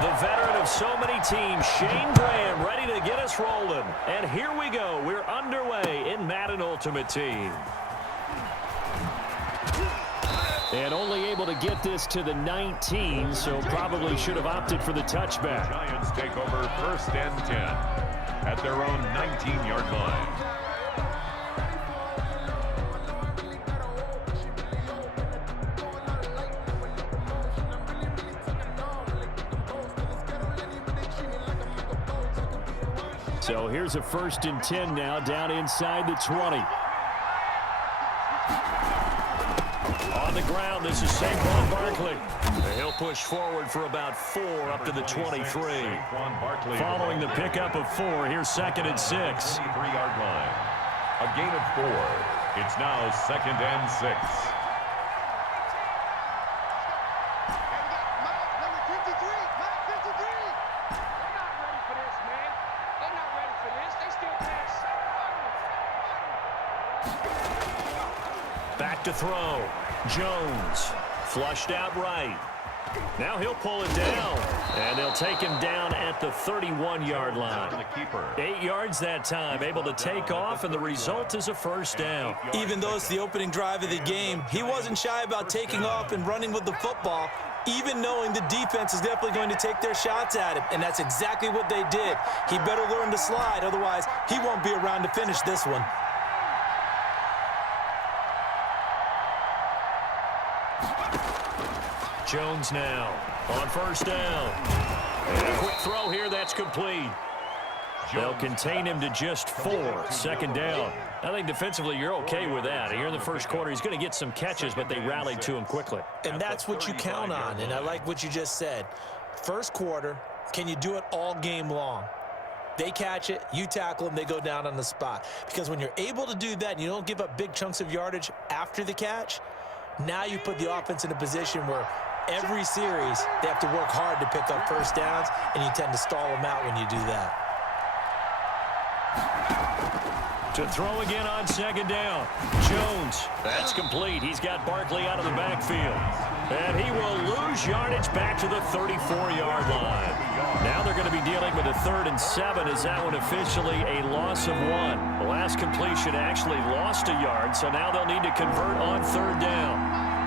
The veteran of so many teams, Shane Graham, ready to get us rolling. And here we go. We're underway in Madden Ultimate Team. And only able to get this to the 19, so probably should have opted for the touchback. The Giants take over 1st and 10 at their own 19-yard line. So here's a 1st and 10 now, down inside the 20. On the ground, this is Saquon Barkley. He'll push forward for about 4 up to the 23. Following the pickup of 4, here's 2nd and 6. 23-yard line. A gain of 4. It's now 2nd and 6. Back to throw. Jones flushed out right. Now he'll pull it down, and they'll take him down at the 31-yard line. 8 yards that time, able to take off, and the result is a 1st down. Even though it's the opening drive of the game, he wasn't shy about taking off and running with the football, even knowing the defense is definitely going to take their shots at him, and that's exactly what they did. He better learn to slide, otherwise he won't be around to finish this one. Jones now on 1st down. And a quick throw here, that's complete. They'll contain him to just 4, 2nd down. I think defensively you're okay with that. Here in the 1st quarter, he's going to get some catches, but they rallied to him quickly. And that's what you count on, and I like what you just said. 1st quarter, can you do it all game long? They catch it, you tackle them, they go down on the spot. Because when you're able to do that and you don't give up big chunks of yardage after the catch, now you put the offense in a position where every series, they have to work hard to pick up 1st downs, and you tend to stall them out when you do that. To throw again on 2nd down. Jones, that's complete. He's got Barkley out of the backfield. And he will lose yardage back to the 34-yard line. Now they're going to be dealing with a 3rd and 7. Is that one officially a loss of 1? The last completion actually lost a yard, so now they'll need to convert on 3rd down.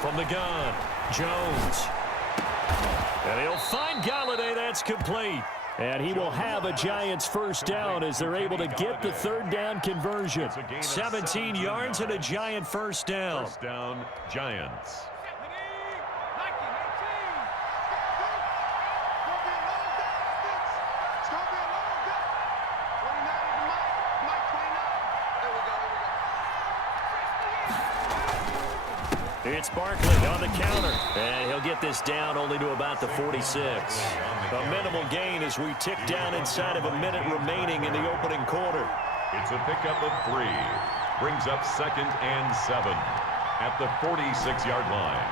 From the gun, Jones. And he'll find Galladay. That's complete. And he will have a Giants 1st down as they're able to get the 3rd down conversion. 17 yards and a Giant 1st down. 1st down, Giants. It's Barkley on the counter, and he'll get this down only to about the 46. A minimal gain as we tick down inside of a minute remaining in the opening quarter. It's a pickup of 3. Brings up 2nd and 7 at the 46-yard line.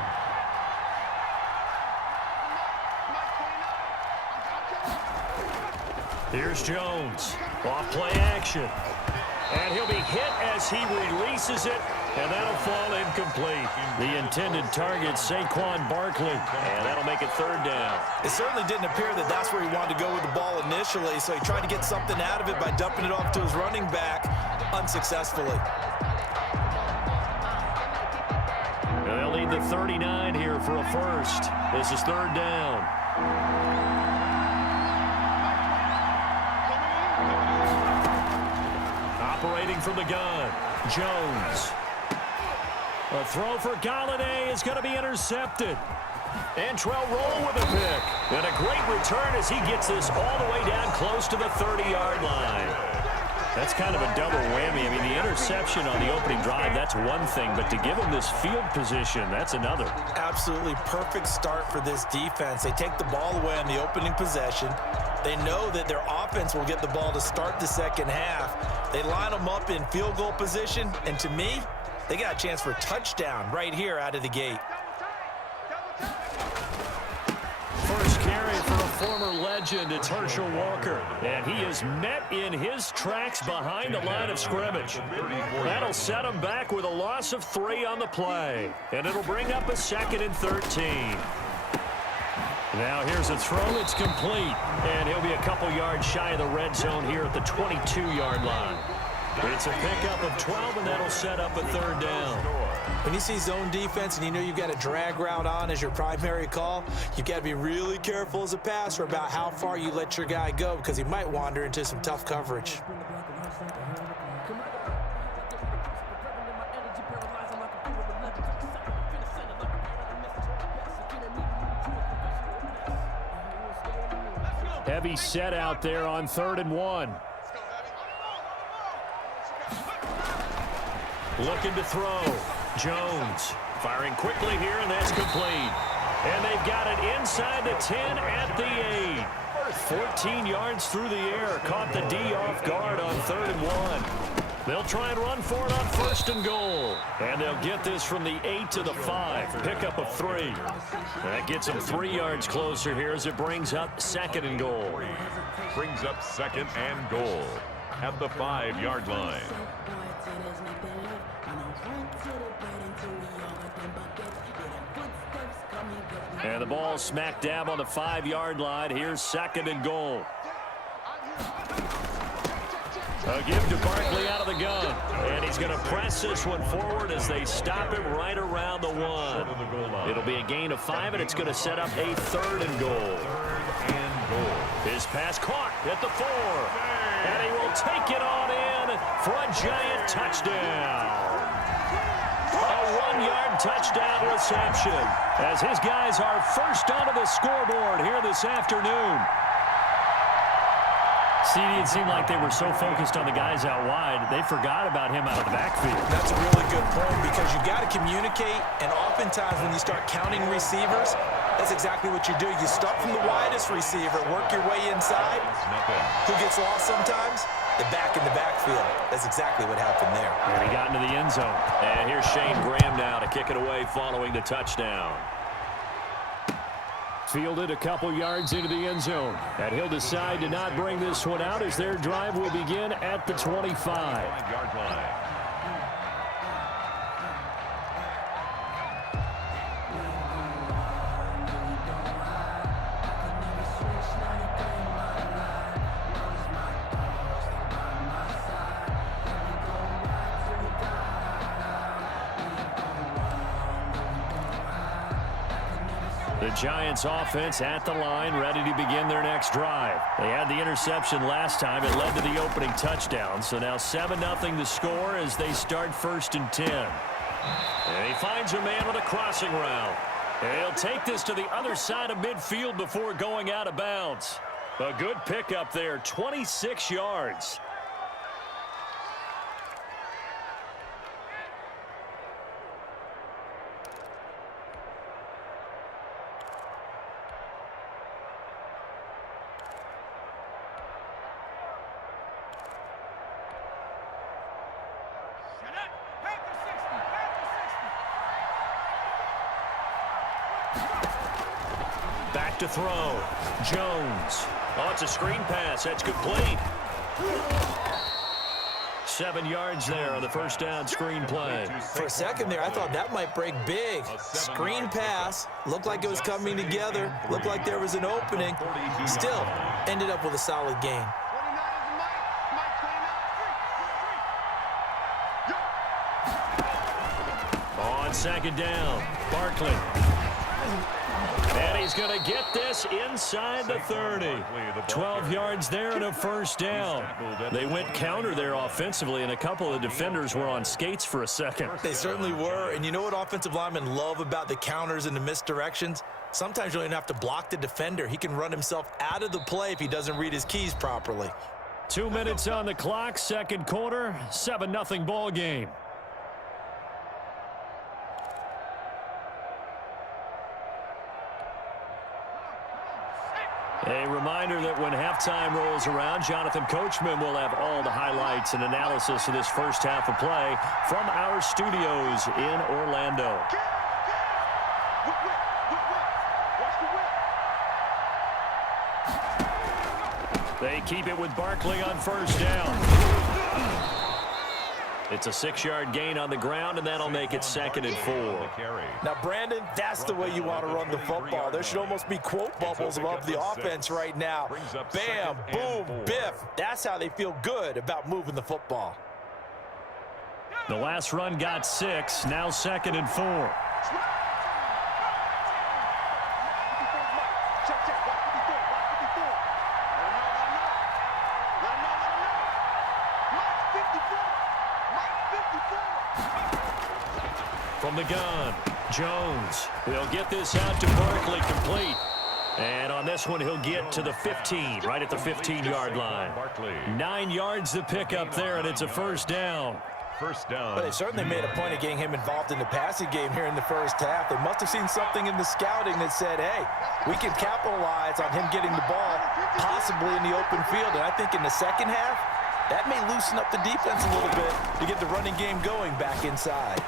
Here's Jones. Off play action. And he'll be hit as he releases it, and that'll fall incomplete. The intended target, Saquon Barkley, and that'll make it 3rd down. It certainly didn't appear that that's where he wanted to go with the ball initially, so he tried to get something out of it by dumping it off to his running back unsuccessfully. They'll need the 39 here for a 1st. This is 3rd down. Operating from the gun, Jones. A throw for Galladay is going to be intercepted. Antrell Roll with a pick. And a great return as he gets this all the way down close to the 30-yard line. That's kind of a double whammy. I mean, the interception on the opening drive, that's one thing. But to give him this field position, that's another. Absolutely perfect start for this defense. They take the ball away on the opening possession. They know that their offense will get the ball to start the 2nd half. They line them up in field goal position, and to me, they got a chance for a touchdown right here out of the gate. First carry for a former legend, it's Herschel Walker. And he is met in his tracks behind the line of scrimmage. That'll set him back with a loss of 3 on the play. And it'll bring up a 2nd and 13. Now here's a throw. It's complete. And he'll be a couple yards shy of the red zone here at the 22-yard line. It's a pickup of 12, and that'll set up a 3rd down. When you see zone defense and you know you've got a drag route on as your primary call, you've got to be really careful as a passer about how far you let your guy go because he might wander into some tough coverage. Heavy set out there on 3rd and 1. Looking to throw. Jones firing quickly here, and that's complete. And they've got it inside the 10 at the 8. 14 yards through the air. Caught the D off guard on 3rd and 1. They'll try and run for it on 1st and goal. And they'll get this from the 8 to the 5. Pickup of 3. That gets them 3 yards closer here as it brings up 2nd and goal. Brings up 2nd and goal at the 5-yard line. And the ball smack dab on the 5-yard line. Here's 2nd and goal. A give to Barkley out of the gun. And he's going to press this one forward as they stop him right around the 1. It'll be a gain of 5, and it's going to set up a 3rd and goal. His pass caught at the 4. And he will take it on in for a giant touchdown. A 1-yard touchdown reception as his guys are first onto the scoreboard here this afternoon. CD, it seemed like they were so focused on the guys out wide, they forgot about him out of the backfield. That's a really good point because you got to communicate, and oftentimes when you start counting receivers, that's exactly what you do. You start from the widest receiver, work your way inside. Who gets lost sometimes? The back in the backfield. That's exactly what happened there. And he got into the end zone. And here's Shane Graham now to kick it away following the touchdown. Fielded a couple yards into the end zone. And he'll decide to not bring this one out as their drive will begin at the 25. 5-yard line. The Giants offense at the line, ready to begin their next drive. They had the interception last time. It led to the opening touchdown. So now 7-0 to score as they start 1st and 10. And he finds a man with a crossing route. And he'll take this to the other side of midfield before going out of bounds. A good pickup there, 26 yards. Back to throw. Jones. Oh, it's a screen pass. That's complete. 7 yards there on the first down screen play. For a second there, I thought that might break big. Screen pass. Looked like it was coming together. Looked like there was an opening. Still, ended up with a solid gain. On 2nd down, Barkley. And he's going to get this inside the 30. 12 yards there and a first down. They went counter there offensively, and a couple of defenders were on skates for a second. They certainly were. And you know what offensive linemen love about the counters and the misdirections? Sometimes you don't even have to block the defender. He can run himself out of the play if he doesn't read his keys properly. 2 minutes on the clock, second quarter, 7-0 ball game. A reminder that when halftime rolls around, Jonathan Coachman will have all the highlights and analysis of this first half of play from our studios in Orlando. They keep it with Barkley on first down. It's a 6-yard gain on the ground, and that'll make it 2nd and 4. Now, Brandon, that's the way you want to run the football. There should almost be quote bubbles above the offense right now. Bam, boom, biff. That's how they feel good about moving the football. The last run got 6, now 2nd and 4. From the gun, Jones. He'll get this out to Barkley, complete. And on this one, he'll get to the 15, right at the 15-yard line. 9 yards to pick up there, and it's a first down. But they certainly made a point of getting him involved in the passing game here in the first half. They must have seen something in the scouting that said, hey, we can capitalize on him getting the ball, possibly in the open field. And I think in the second half, that may loosen up the defense a little bit to get the running game going back inside.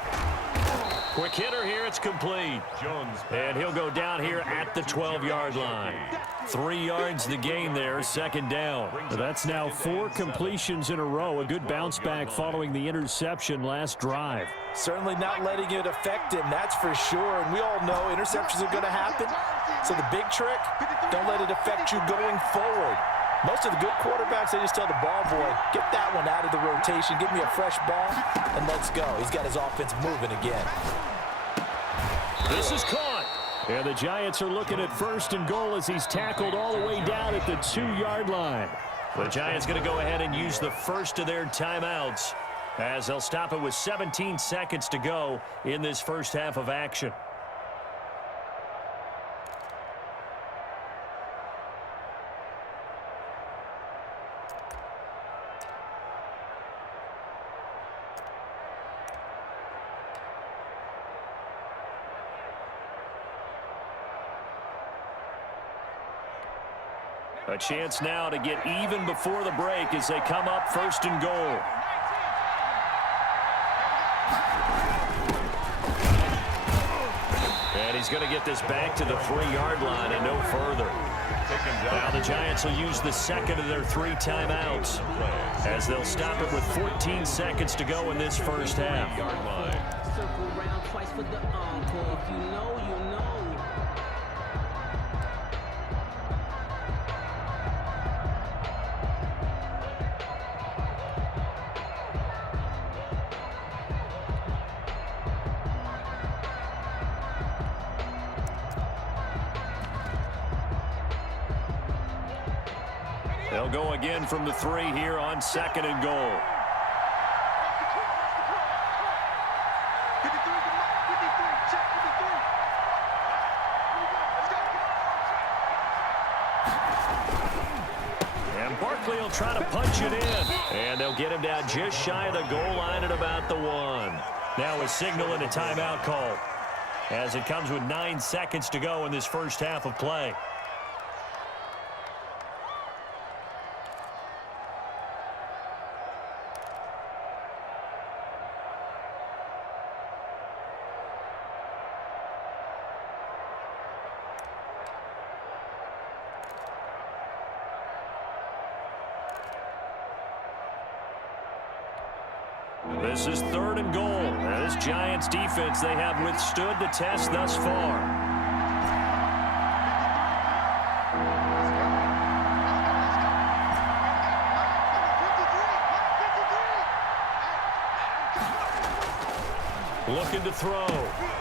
Quick hitter here, it's complete. And he'll go down here at the 12-yard line. 3 yards the gain there, 2nd down. That's now 4 completions in a row. A good bounce back following the interception last drive. Certainly not letting it affect him, that's for sure. And we all know interceptions are going to happen. So the big trick, don't let it affect you going forward. Most of the good quarterbacks, they just tell the ball boy, get that one out of the rotation, give me a fresh ball, and let's go. He's got his offense moving again. This is caught. And the Giants are looking at 1st and goal as he's tackled all the way down at the 2-yard line. The Giants going to go ahead and use the first of their timeouts as they'll stop it with 17 seconds to go in this first half of action. A chance now to get even before the break as they come up 1st and goal. And he's going to get this back to the 3-yard line and no further. Now the Giants will use the 2nd of their 3 timeouts as they'll stop it with 14 seconds to go in this first half. Circle round twice for the encore. If you know, you know. They'll go again from the 3 here on 2nd and goal. And Barkley will try to punch it in. And they'll get him down just shy of the goal line at about the 1. Now a signal and a timeout call as it comes with 9 seconds to go in this first half of play. This is 3rd and goal. Now, this Giants defense, they have withstood the test thus far. Looking to throw.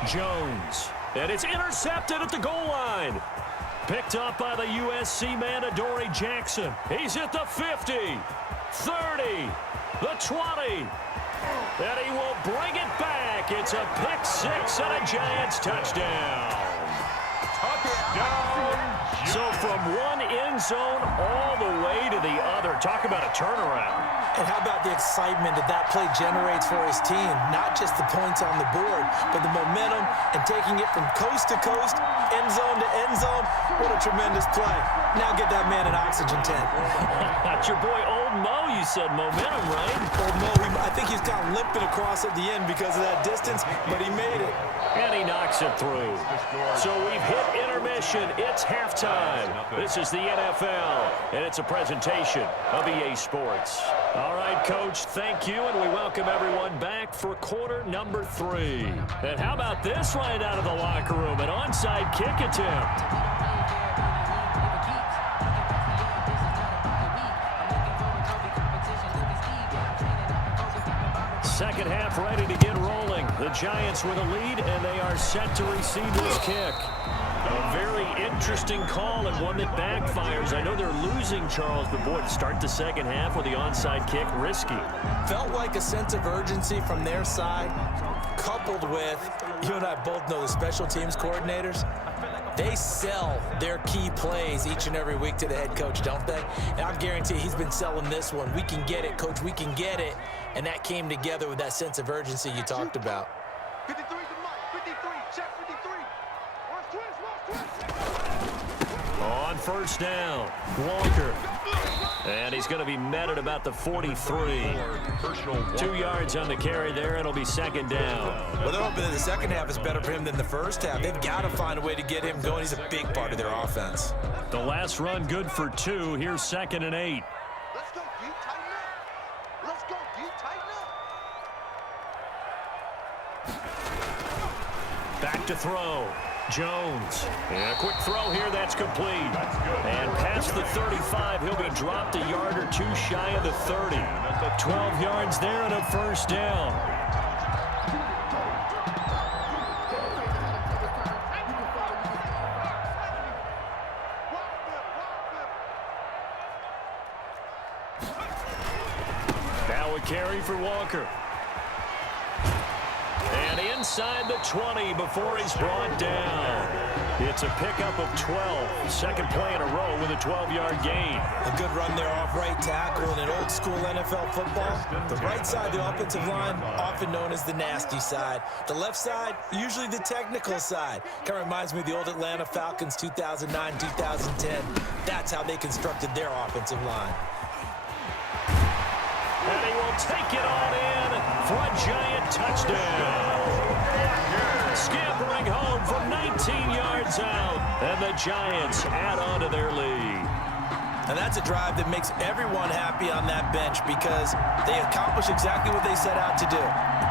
Jones. And it's intercepted at the goal line. Picked up by the USC man, Adoree Jackson. He's at the 50, 30, the 20. And he will bring it back. It's a pick 6 and a Giants touchdown. So from one end zone all the way to the other. Talk about a turnaround. And how about the excitement that play generates for his team? Not just the points on the board, but the momentum and taking it from coast to coast, end zone to end zone. What a tremendous play. Now get that man an oxygen tent. That's your boy, Old Mo, you said momentum, right? Well, Mo, I think he's kind of limping across at the end because of that distance, but he made it. And he knocks it through. So we've hit intermission. It's halftime. This is the NFL, and it's a presentation of EA Sports. All right, Coach, thank you, and we welcome everyone back for quarter number 3. And how about this right out of the locker room, an onside kick attempt. Second half ready to get rolling. The Giants with a lead, and they are set to receive this kick. A very interesting call and one that backfires. I know they're losing, Charles, but boy, to start the second half with the onside kick, risky. Felt like a sense of urgency from their side, coupled with, you and I both know the special teams coordinators, they sell their key plays each and every week to the head coach, don't they? And I guarantee he's been selling this one. We can get it, coach, we can get it. And that came together with that sense of urgency you talked about. 53 to Mike, 53, check 53. On first down, Walker. And he's going to be met at about the 43. 2 yards on the carry there, and it'll be second down. Well, they're hoping that the second half is better for him than the first half. They've got to find a way to get him going. He's a big part of their offense. The last run good for 2. Here's 2nd and 8. Let's go, D, tighten up. Let's go, D, tighten up. Back to throw. Jones. And a quick throw here. That's complete. And past the 35, he'll be dropped a yard or 2 shy of the 30. 12 yards there and a first down. Now a carry for Walker. And inside the 20 before he's brought down. It's a pickup of 12. Second play in a row with a 12-yard gain. A good run there off right tackle in an old-school NFL football. The right side, the offensive line, often known as the nasty side. The left side, usually the technical side. Kind of reminds me of the old Atlanta Falcons 2009, 2010. That's how they constructed their offensive line. And he will take it on in for a Giant touchdown. Scampering home from 19 yards out. And the Giants add on to their lead. And that's a drive that makes everyone happy on that bench because they accomplish exactly what they set out to do.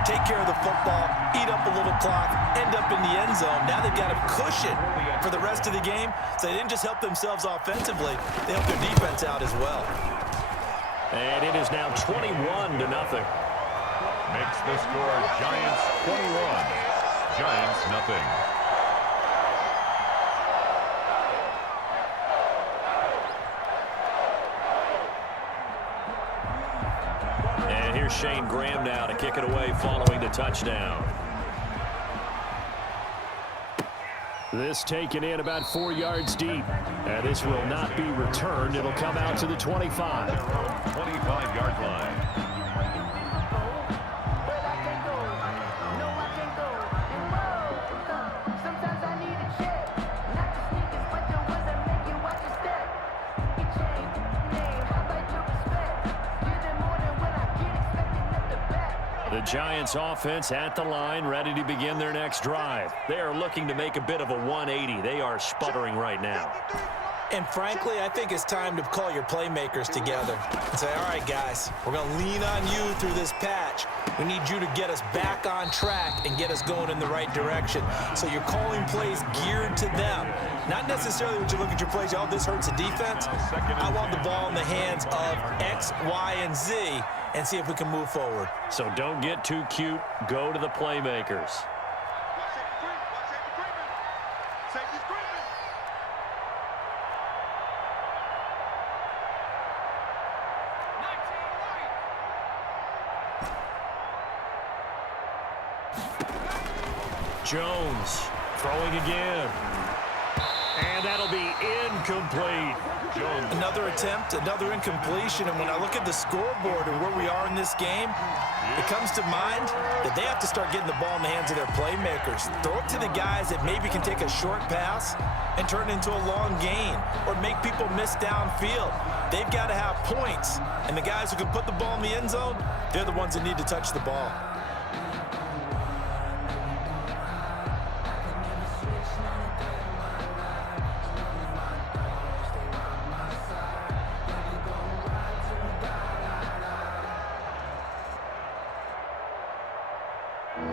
Take care of the football, eat up a little clock, end up in the end zone. Now they've got a cushion for the rest of the game. So they didn't just help themselves offensively, they helped their defense out as well. And it is now 21-0. Makes the score Giants 21, Giants nothing. And here's Shane Graham now to kick it away following the touchdown. This taken in about 4 yards deep. And this will not be returned. It'll come out to the 25. 25-yard line. The Giants offense at the line, ready to begin their next drive. They are looking to make a bit of a 180. They are sputtering right now. And frankly, I think it's time to call your playmakers together and say, all right, guys, we're going to lean on you through this patch. We need you to get us back on track and get us going in the right direction. So you're calling plays geared to them. Not necessarily when you look at your plays, oh, this hurts the defense. I want the ball in the hands of X, Y, and Z and see if we can move forward. So don't get too cute. Go to the playmakers. Jones throwing again. And that'll be incomplete. Jones. Another attempt, another incompletion, and when I look at the scoreboard and where we are in this game, it comes to mind that they have to start getting the ball in the hands of their playmakers. Throw it to the guys that maybe can take a short pass and turn it into a long gain or make people miss downfield. They've got to have points, and the guys who can put the ball in the end zone, they're the ones that need to touch the ball.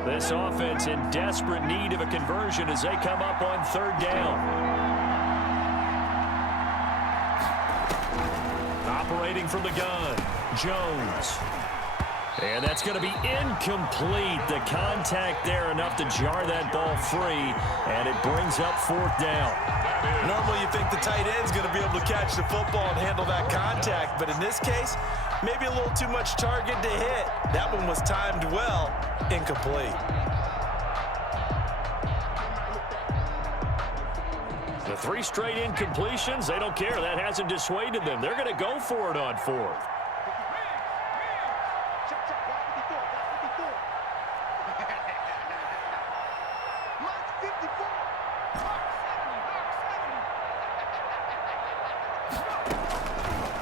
This offense in desperate need of a conversion as they come up on third down. Operating from the gun, Jones. And that's going to be incomplete. The contact there enough to jar that ball free, and it brings up fourth down. Normally you think the tight end's going to be able to catch the football and handle that contact, but in this case, maybe a little too much target to hit. That one was timed well, incomplete. The 3 straight incompletions, they don't care. That hasn't dissuaded them. They're going to go for it on fourth.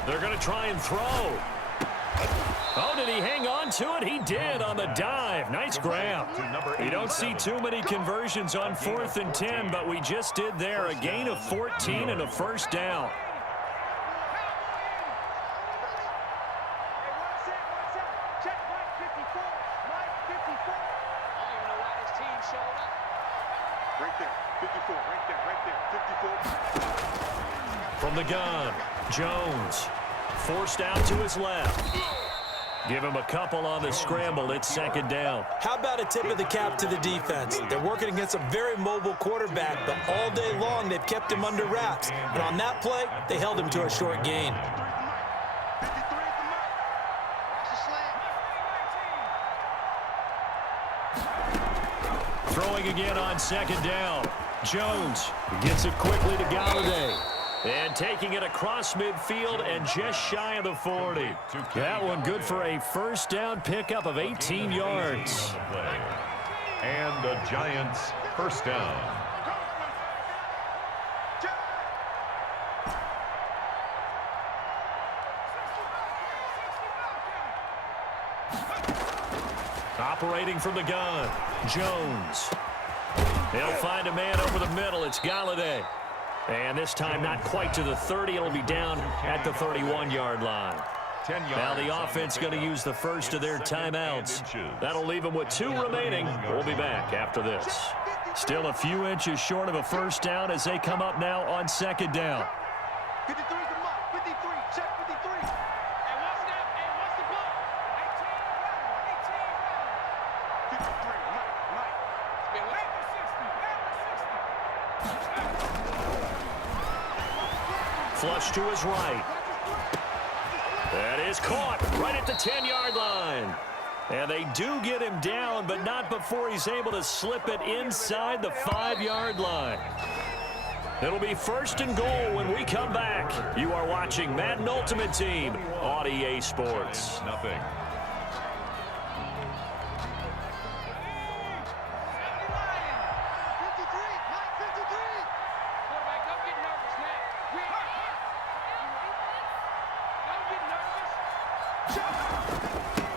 They're going to try and throw. Oh, did he hang on to it? He did on the dive. Nice grab. You don't see too many conversions on 4th and 10, but we just did there. A gain of 14 and a first down. Right there, 54, right there, 54. From the gun, Jones. Forced out to his left. Give him a couple on the scramble. It's second down. How about a tip of the cap to the defense? They're working against a very mobile quarterback, but all day long they've kept him under wraps. And on that play, they held him to a short gain. 53 at the mark. It's a slam. Throwing again on second down. Jones gets it quickly to Galladay. And taking it across midfield and just shy of the 40. That one good for a first down pickup of 18 yards. And the Giants first down. Operating from the gun, Jones. They'll find a man over the middle. It's Galladay. And this time not quite to the 30. It'll be down at the 31-yard line. Now the offense going to use the first of their timeouts. That'll leave them with 2 remaining. We'll be back after this. Still a few inches short of a first down as they come up now on second down. 53 is the mark. 53, check 53. Hey, what's that? Hey, what's the ball? 18, 53, Mike. Spin left to 60, Flush to his right. That is caught right at the 10-yard line. And they do get him down, but not before he's able to slip it inside the 5-yard line. It'll be first and goal when we come back. You are watching Madden Ultimate Team on EA Sports. Nothing.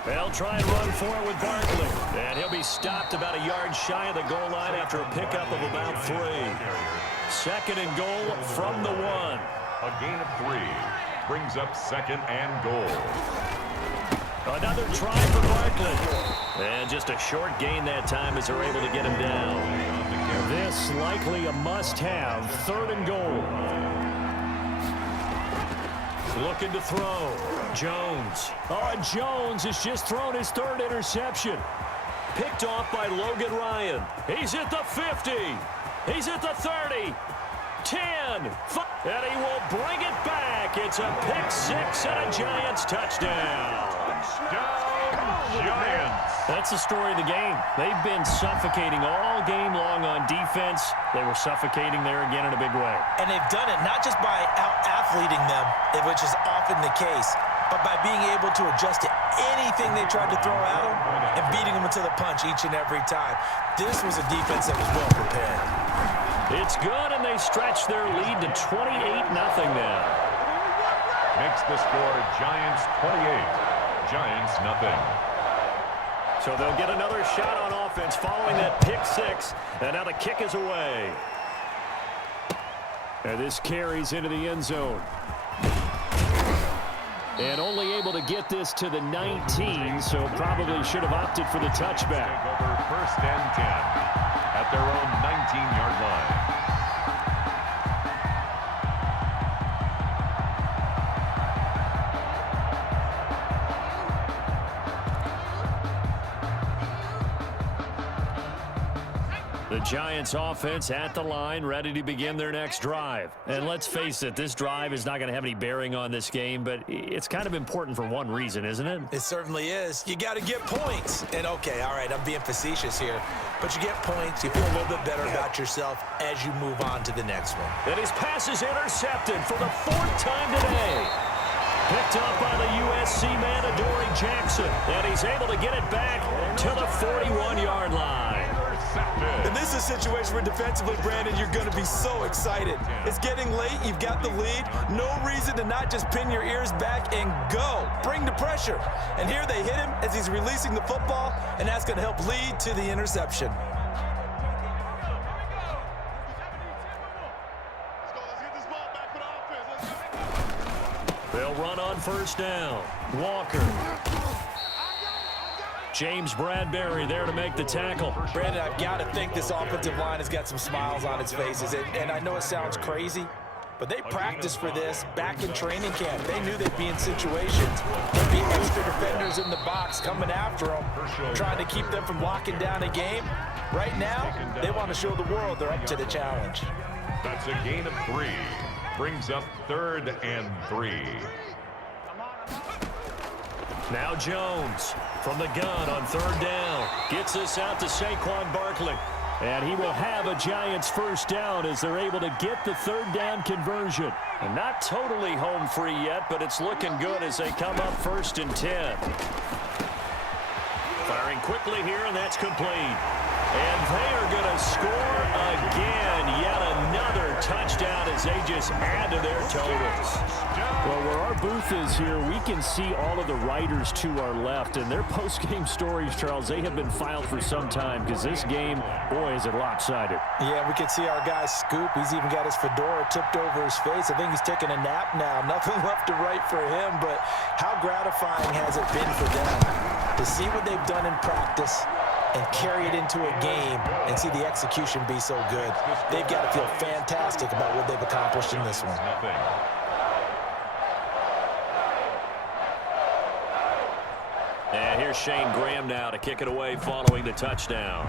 They'll try and run for it with Barkley. And he'll be stopped about a yard shy of the goal line after a pickup of about 3. Second and goal from the 1. A gain of 3 brings up second and goal. Another try for Barkley. And just a short gain that time as they're able to get him down. This likely a must-have. Third and goal. Looking to throw. Jones. Oh, and Jones has just thrown his 3rd interception. Picked off by Logan Ryan. He's at the 50. He's at the 30. 10. 5. And he will bring it back. It's a pick 6 and a Giants touchdown. Touchdown, Giants. That's the story of the game. They've been suffocating all game long on defense. They were suffocating there again in a big way. And they've done it not just by out-athleting them, which is often the case, but by being able to adjust to anything they tried to throw at them and beating them into the punch each and every time. This was a defense that was well prepared. It's good, and they stretch their lead to 28-0 now. Makes the score Giants 28. Giants nothing. So they'll get another shot on offense following that pick six. And now the kick is away. And this carries into the end zone. And only able to get this to the 19, so probably should have opted for the touchback. Take over 1st and 10 at their own 19-yard line. The Giants offense at the line, ready to begin their next drive. And let's face it, this drive is not going to have any bearing on this game, but it's kind of important for one reason, isn't it? It certainly is. You got to get points. And, okay, all right, I'm being facetious here. But you get points, you feel a little bit better about yourself as you move on to the next one. And his pass is intercepted for the 4th time today. Picked up by the USC man, Adoree Jackson. And he's able to get it back to the 41-yard line. And this is a situation where defensively, Brandon, you're going to be so excited. It's getting late. You've got the lead. No reason to not just pin your ears back and go. Bring the pressure. And here they hit him as he's releasing the football, and that's going to help lead to the interception. They'll run on 1st down. Walker. James Bradbury there to make the tackle. Brandon, I've got to think this offensive line has got some smiles on its faces. And I know it sounds crazy, but they practiced for this back in training camp. They knew they'd be in situations. There'd be extra defenders in the box coming after them, trying to keep them from locking down a game. Right now, they want to show the world they're up to the challenge. That's a gain of 3. Brings up 3rd and 3. Now Jones from the gun on 3rd down. Gets this out to Saquon Barkley. And he will have a Giants 1st down as they're able to get the 3rd down conversion. And not totally home free yet, but it's looking good as they come up 1st and 10. Firing quickly here, and that's complete. And they are going to score again. Yet another touchdown as they just add to their totals. Well, where our booth is here, we can see all of the writers to our left. And their post-game stories, Charles, they have been filed for some time because this game, boy, is it lopsided. Yeah, we can see our guy Scoop. He's even got his fedora tipped over his face. I think he's taking a nap now. Nothing left to write for him, but how gratifying has it been for them to see what they've done in practice and carry it into a game and see the execution be so good. They've got to feel fantastic about what they've accomplished in this one. And here's Shane Graham now to kick it away following the touchdown.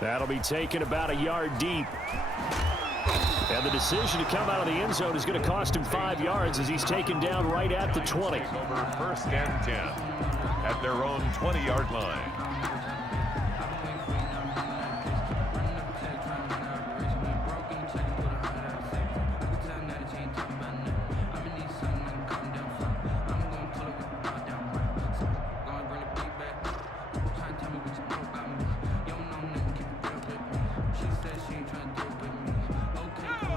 That'll be taken about a yard deep. And the decision to come out of the end zone is going to cost him 5 yards as he's taken down right at the 20. Over 1st and 10 at their own 20-yard line.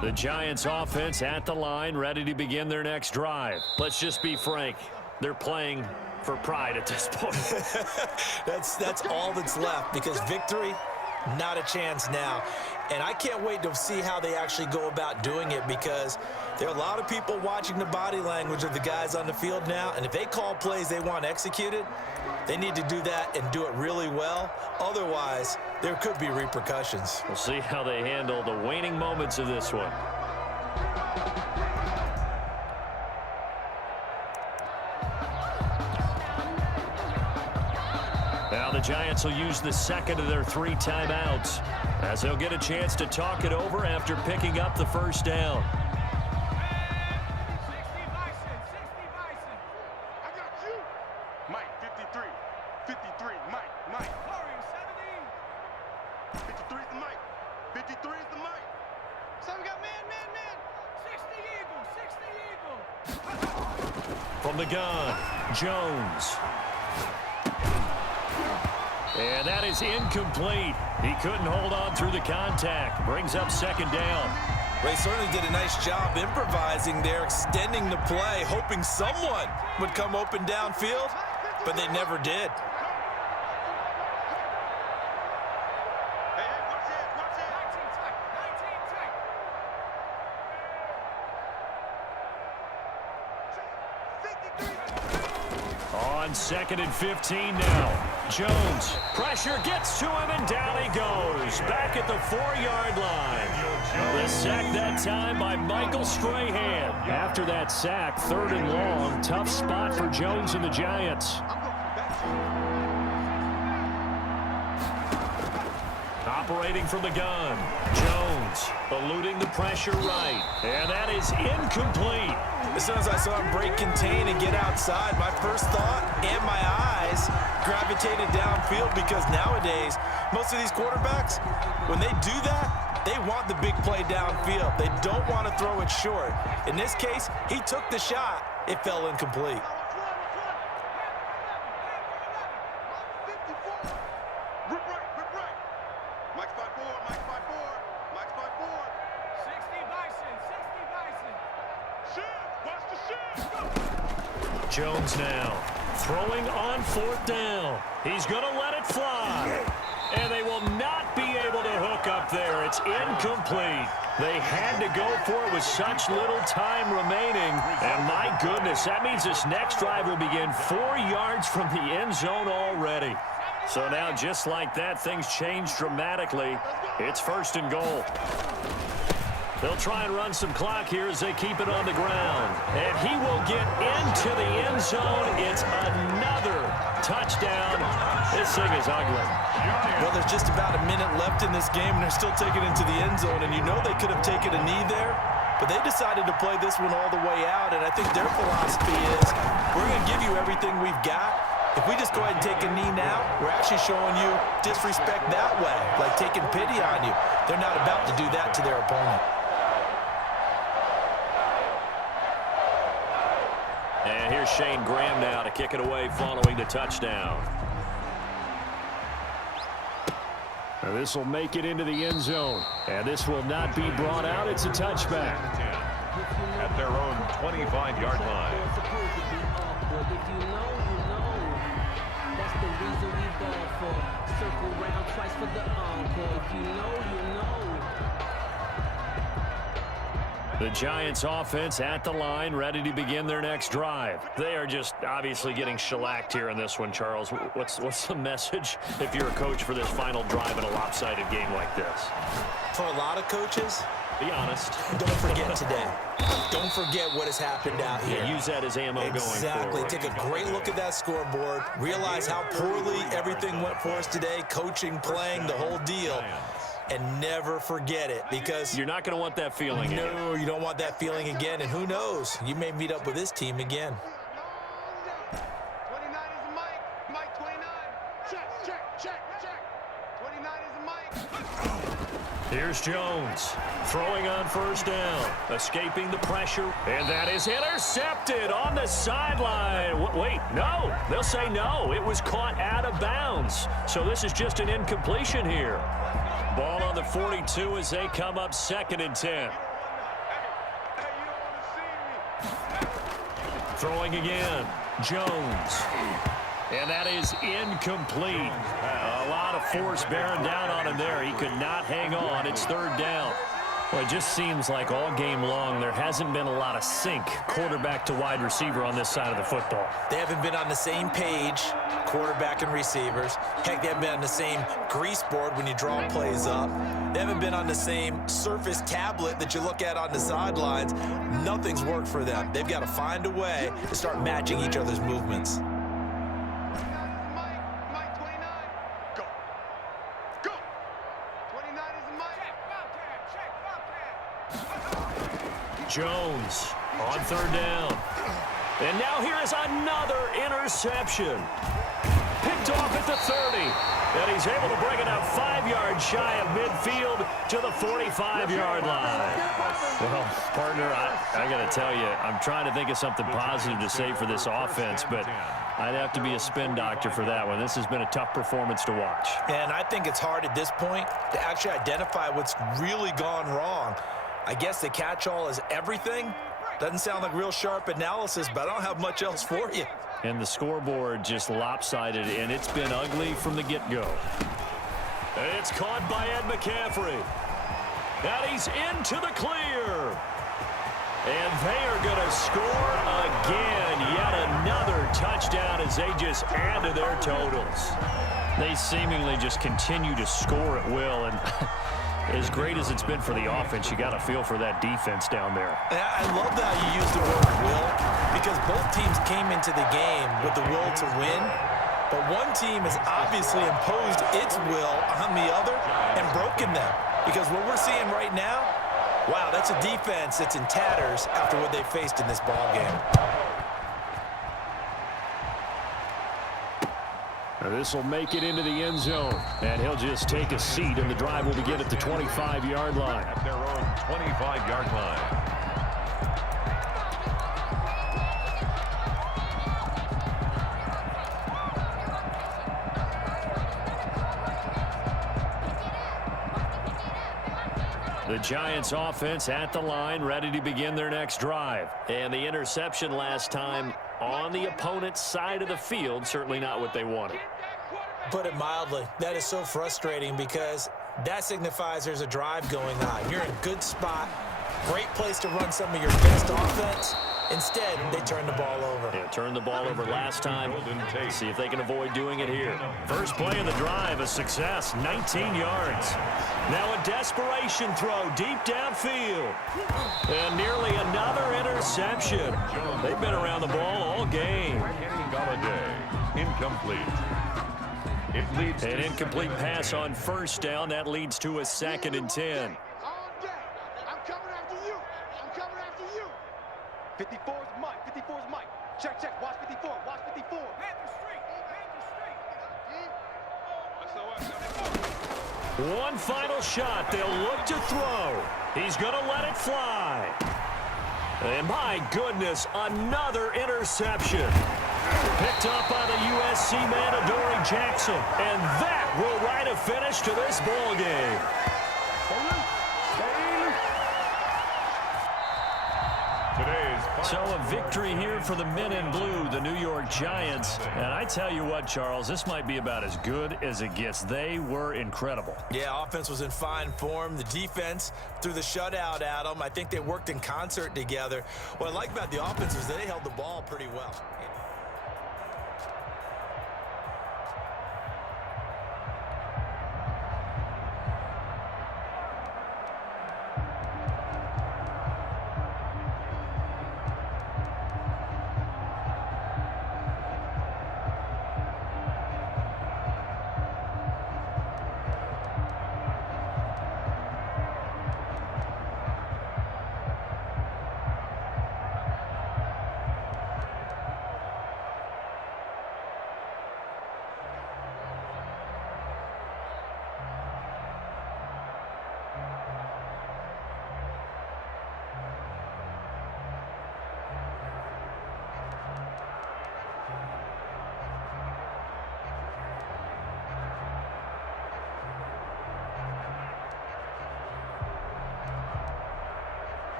The Giants offense at the line, ready to begin their next drive. Let's just be frank. They're playing for pride at this point. That's all that's left, because victory, not a chance now. And I can't wait to see how they actually go about doing it, because there are a lot of people watching the body language of the guys on the field now, and if they call plays they want executed, they need to do that and do it really well. Otherwise, there could be repercussions. We'll see how they handle the waning moments of this one. Now the Giants will use the second of their 3 timeouts as they'll get a chance to talk it over after picking up the 1st down. From the gun, Jones. And that is incomplete. He couldn't hold on through the contact. Brings up second down. They certainly did a nice job improvising there, extending the play, hoping someone would come open downfield, but they never did. On 2nd and 15 now. Jones, pressure gets to him, and down he goes. Back at the 4-yard line. The sack that time by Michael Strahan. After that sack, 3rd and long, tough spot for Jones and the Giants. Operating from the gun, Jones eluding the pressure right. And that is incomplete. As soon as I saw him break contain and get outside, my first thought and my eyes gravitated downfield, because nowadays, most of these quarterbacks, when they do that, they want the big play downfield. They don't want to throw it short. In this case, he took the shot. It fell incomplete. Jones now throwing on 4th down. He's going to let it fly. And they will not be able to hook up there. It's incomplete. They had to go for it with such little time remaining. And my goodness, that means this next drive will begin 4 yards from the end zone already. So now, just like that, things change dramatically. It's 1st and goal. They'll try and run some clock here as they keep it on the ground. And he will get into the end zone. It's another touchdown. This thing is ugly. Well, there's just about a minute left in this game, and they're still taking it into the end zone. And you know they could have taken a knee there, but they decided to play this one all the way out. And I think their philosophy is, we're going to give you everything we've got. If we just go ahead and take a knee now, we're actually showing you disrespect that way, like taking pity on you. They're not about to do that to their opponent. And here's Shane Graham now to kick it away following the touchdown. This will make it into the end zone. And this will not be brought out. It's a touchback. At their own 25-yard line. If you know, you know. That's the reason we ball for. Circle round twice for the encore. If you know, you know. The Giants offense at the line, ready to begin their next drive. They are just obviously getting shellacked here in this one, Charles. What's the message if you're a coach for this final drive in a lopsided game like this? For a lot of coaches, be honest. Don't forget today. Don't forget what has happened out here. Yeah, use that as ammo going forward. Exactly. Take a great look at that scoreboard. Realize how poorly everything went for us today. Coaching, playing, the whole deal. And never forget it, because you're not going to want that feeling again. No, you don't want that feeling again. And who knows? You may meet up with this team again. 29 is a Mike. Mike 29. Check. 29 is a Mike. Here's Jones throwing on 1st down, escaping the pressure, and that is intercepted on the sideline. Wait, no. They'll say no. It was caught out of bounds. So this is just an incompletion here. Ball on the 42 as they come up 2nd and 10. Throwing again, Jones. And that is incomplete. A lot of force bearing down on him there. He could not hang on. It's 3rd down. Well, it just seems like all game long there hasn't been a lot of sync quarterback to wide receiver on this side of the football. They haven't been on the same page, quarterback and receivers. Heck, they haven't been on the same grease board when you draw plays up. They haven't been on the same Surface tablet that you look at on the sidelines. Nothing's worked for them. They've got to find a way to start matching each other's movements. Mike 29. Go. 29 is a Mike. Jones on 3rd down. And now here is another interception. picked off at the 30. And he's able to bring it up 5 yards shy of midfield to the 45-yard line. Well, partner, I got to tell you, I'm trying to think of something positive to say for this offense, but I'd have to be a spin doctor for that one. This has been a tough performance to watch. And I think it's hard at this point to actually identify what's really gone wrong. I guess the catch-all is everything. Doesn't sound like real sharp analysis, but I don't have much else for you. And the scoreboard just lopsided, and it's been ugly from the get-go. It's caught by Ed McCaffrey. And he's into the clear. And they are going to score again. Yet another touchdown as they just add to their totals. They seemingly just continue to score at will, and as great as it's been for the offense, you got to feel for that defense down there. I love that you use the word will, because both teams came into the game with the will to win, but one team has obviously imposed its will on the other and broken them. Because what we're seeing right now, wow, that's a defense that's in tatters after what they faced in this ball game. This will make it into the end zone, and he'll just take a seat, and the drive will begin at the 25-yard line. At their own 25-yard line. The Giants offense at the line, ready to begin their next drive. And the interception last time on the opponent's side of the field, certainly not what they wanted. Put it mildly, that is so frustrating because that signifies there's a drive going on. You're in a good spot, great place to run some of your best offense. Instead, they turn the ball over. Yeah, turned the ball over last time. See if they can avoid doing it here. First play of the drive, a success, 19 yards. Now a desperation throw deep downfield. And nearly another interception. They've been around the ball all game. Galladay, incomplete. It leads An incomplete pass on first down. That leads to a 2nd and 10. I'm coming after you. I'm coming after you. 54 is Mike. 54 is Mike. Check, check. Watch 54. Watch 54. One final shot. They'll look to throw. He's going to let it fly. And my goodness, another interception. Picked up by the USC man, Adoree Jackson. And that will write a finish to this ball game. So a victory here for the men in blue, the New York Giants. And I tell you what, Charles, this might be about as good as it gets. They were incredible. Yeah, offense was in fine form. The defense threw the shutout at them. I think they worked in concert together. What I like about the offense is they held the ball pretty well.